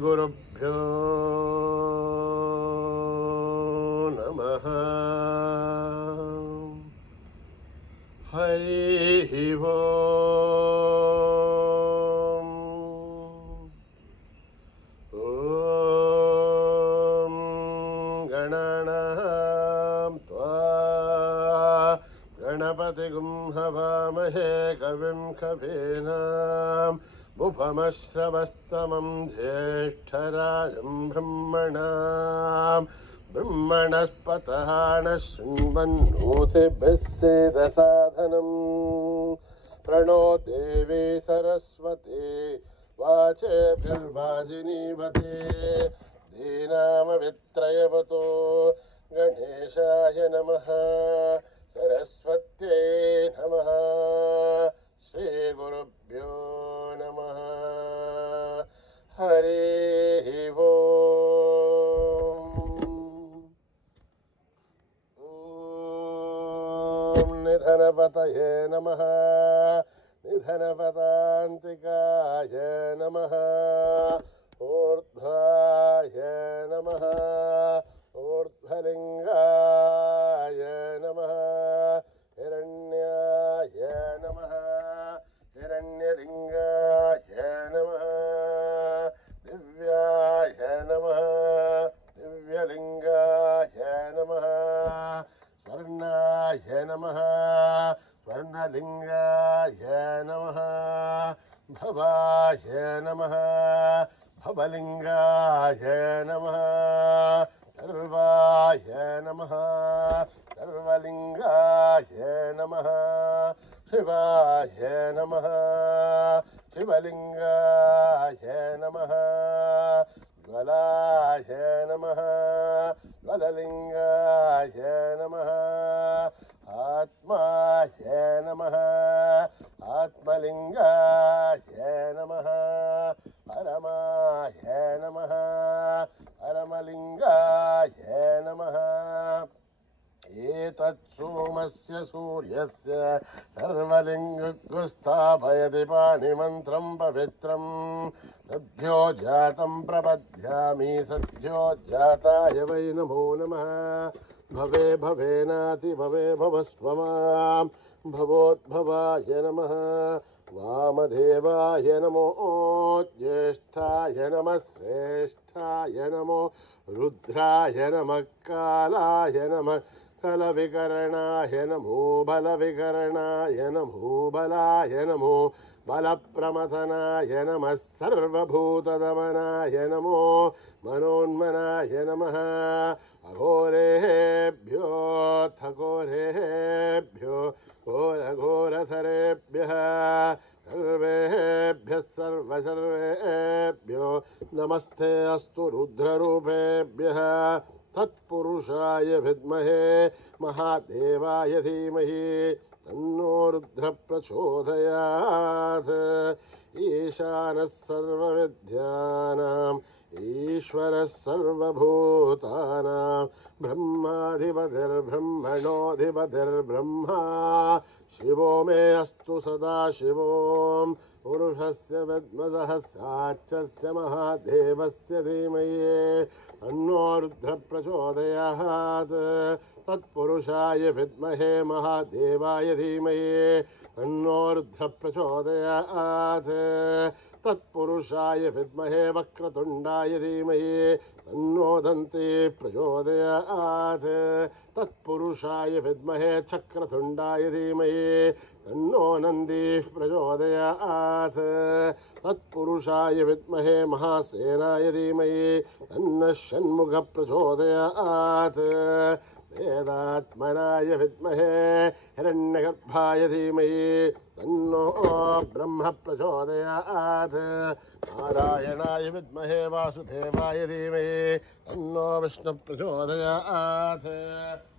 श्रीगुरुभ्यो नमः। हरिः ओम्। ॐ गणानां त्वा गणपतिगुं हवामहे कविं कवीनाम् उपमश्रवस्तमं ज्येष्ठराजं ब्रह्मणाम् ब्रह्मणस्पतः नः शृण्वन्नोतिभिः सेदसाधनम्। प्रणो देवी सरस्वती वाचेभिर्वाजिनीवते दीनामवित्रयवतो गणेशाय नमः सरस्वत्यै नमः। श्रीगुरुभ्यो नमः। हरिः ओम्। ॐ निधनपतये नमः निधनपदान्तिकाय नमः ऊर्ध्वाय नमः ऊर्ध्वलिङ्गाय नमः हिरण्याय नमः हिरण्यलिङ्गाय नमः दिव्याय नमः दिव्यलिङ्गाय नमः स्वर्णाय नमः स्वर्णलिङ्गाय नमः भवाय नमः भवलिङ्गाय नमः सर्वाय नमः सर्वलिङ्गाय नमः शिवाय नमः शिवलिङ्गाय नमः ज्वलाय नमः ज्वललिङ्गाय नमः आत्माय नमः आत्मलिङ्गाय नमः परमाय नमः परमलिङ्गाय नमः। एतत् सोमस्य सूर्यस्य सर्वलिङ्गस्थापयति पाणिमन्त्रं पवित्रं सद्यो जातं प्रपद्यामि सद्यो जाताय वै नमो नमः। भवे भवेनाति भवे भवस्वमां भवोद्भवाय नमः वामदेवाय नमो ज्येष्ठाय नमः श्रेष्ठाय नमो रुद्राय नमः कालाय नमः कलविकरणाय नमो बलविकरणाय नमो बलाय नमो बलप्रमथनाय नमः सर्वभूतदमनाय नमो मनोन्मनाय नमः अघोरेभ्यो थघोरेभ्यो घोरघोरधरेभ्यः सर्वेभ्यः सर्वसर्वेभ्यो नमस्ते अस्तु रुद्ररूपेभ्यः तत्पुरुषाय विद्महे महादेवाय धीमहि तन्नो रुद्रः प्रचोदयात्। ईशानः सर्वविद्यानाम् ईश्वरः सर्वभूतानां ब्रह्माधिपतिर्ब्रह्मणोऽधिपतिर्ब्रह्मा शिवो मे अस्तु सदा शिवों पुरुषस्य विद्मसहस्राक्षस्य महादेवस्य धीमहि तन्नो रुद्रः प्रचोदयात्। तत्पुरुषाय विद्महे महादेवाय धीमहि तन्नो रुद्रः प्रचोदयात्। तत्पुरुषाय विद्महे वक्रतुण्डाय धीमहि तन्नो दन्ती प्रचोदयात्। तत्पुरुषाय विद्महे चक्रतुण्डाय धीमहि तन्नो नन्दी प्रचोदयात्। तत्पुरुषाय विद्महे महासेनाय धीमहि तन्नः षण्मुखः प्रचोदयात्। वेदात्मनाय विद्महे हिरण्यगर्भाय धीमहि तन्नो ब्रह्म प्रचोदयात्। नारायणाय विद्महे वासुदेवाय धीमहि तन्नो विष्णु प्रचोदयात्।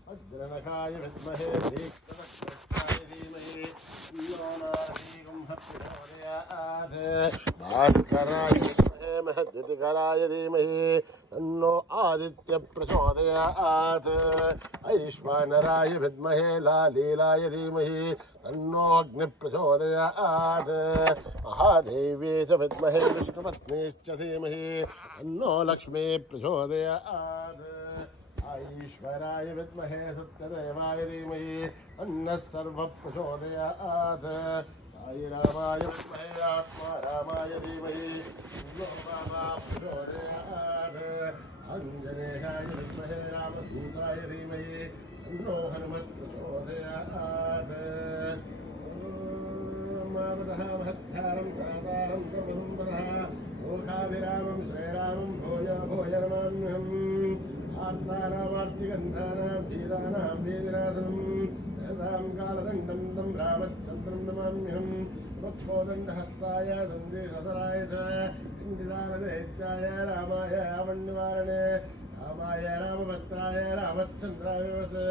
वज्रनखाय विद्महे दीक्षणकाय धीमहि तन्नो नारसिंहः प्रचोदयात्। भास्कराय विद्महे महद्युतिकाय शङ्कराय धीमहि तन्नो आदित्य प्रचोदयात् ऐश्वानराय विद्महे लालीलाय धीमहि तन्नो अग्नि प्रचोदयात् महादेव्यै च विद्महे विष्णुपत्नीश्च धीमहि तन्नो लक्ष्मी प्रचोदयात् ईश्वराय विद्महे सत्यदेवाय धीमहि तन्नः सर्वः प्रचोदयात् साई रामाय विद्महे आत्मा रामाय धीमहि तन्नो रामः प्रचोदयात् आञ्जनेयाय विद्महे रामदूताय धीमहि तन्नो हनुमत् प्रचोदयात् मामदः महत्कारं दातारं सर्वसम्पदः लोकाभिरामं श्रीरामं भूय भूय नमाम्यहम् आर्तानामार्तिगन्धानां वीराणां वेदिनाथनं वेदां कालदण्डं तं रामचन्द्रं नमाम्यहम् वक्षोदण्डहस्ताय सन्देहसराय च इन्दिरानदैत्याय रामाय रावणनिवारणे रामाय रामभद्राय रामचन्द्राय वसे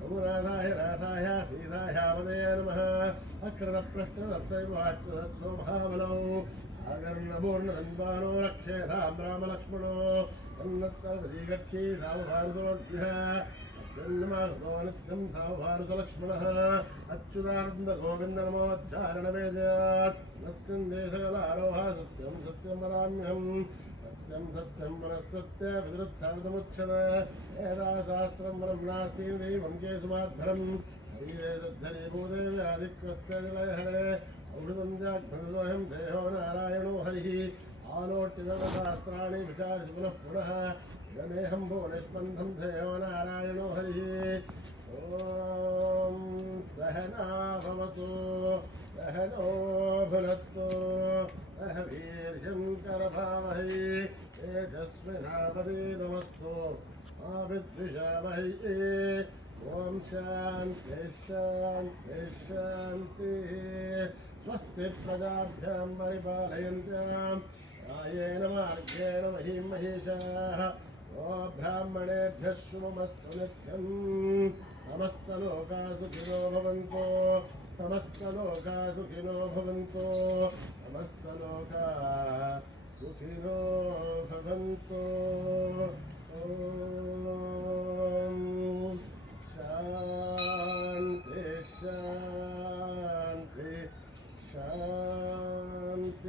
रघुनाथाय नाथाय सीतायावदे नमः अकृतप्रश्नदत्तैवाच्यदत्सोभावनौ आगर्णपूर्णधन्वानो रक्षेधां रामलक्ष्मणो तन्नत्तर्वजीगच्छी सावभारतोऽभ्यः जन्मार्गो नित्यं सावभारतलक्ष्मणः अच्युतानन्दगोविन्दनमोच्चारणवेद्यात् नस्यन्देशकलारोहा सत्यं सत्यं वदाम्यहम् सत्यं सत्यं पुनः सत्य विदुरुत्थार्थमुच्यत वेदाशास्त्रं वरं नास्ति दैवं केशुमाद्धरम् हरिदेशद्धरीभूते व्याधिकृत्य निलयहरे औषधं जाग्भृतोऽहं देहो नारायणो हरिः आलोट्यशास्त्राणि विचार्य पुनः पुनः गमेहं भुवनस्पन्दं देहो नारायणो हरिः ॐ सहना भवतु सहनो भुनक्तु सह वीर्यं करभावहै तेजस्विनावधीतमस्तु मा विद्विषावहै ॐ शान्तिः शान्तिः शान्तिः स्वस्ति प्रजाभ्यां परिपालयन्त्यां न्यायेन मार्गेण महीं महिषाः ओ ब्राह्मणेभ्यः शुभमस्तु नित्यम् समस्तलोकाः सुखिनो भवन्तु समस्तलोकाः सुखिनो भवन्तु समस्तलोकाः सुखिनो भवन्तु ॐ शान्ति शान्ति शान्तिः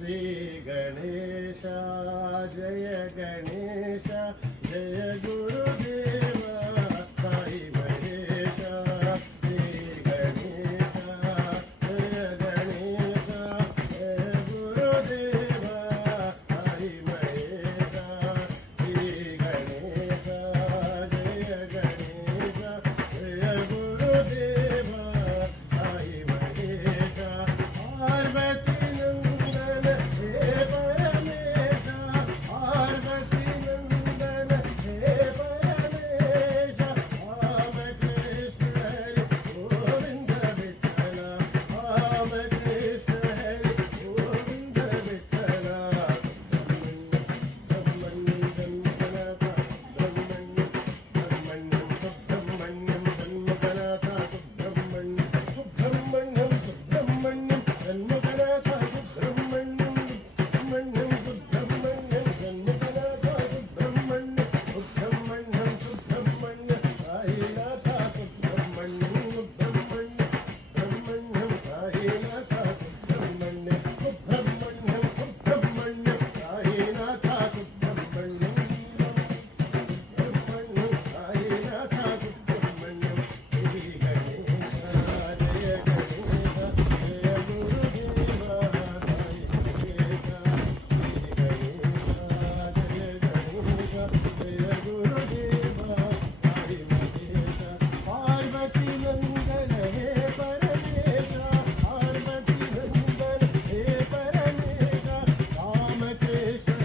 श्री गणेश जय गणेश जय गुरुदेव साई महेश श्री गणेश जय गणेश जय गुरुदेव साई महेश श्री गणेश जय गणेश जय गुरुदेव साई महेश पार्वती Krishna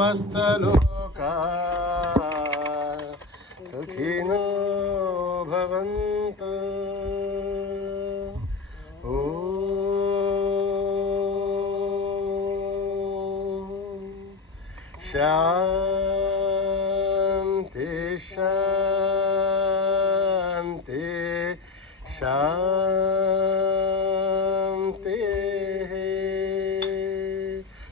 समस्तलोका सुखिनो भवन्तु। शांति शांति शांति।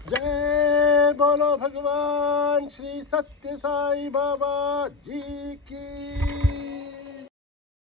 जय बोलो भगवान श्री सत्य साई बाबा जी की।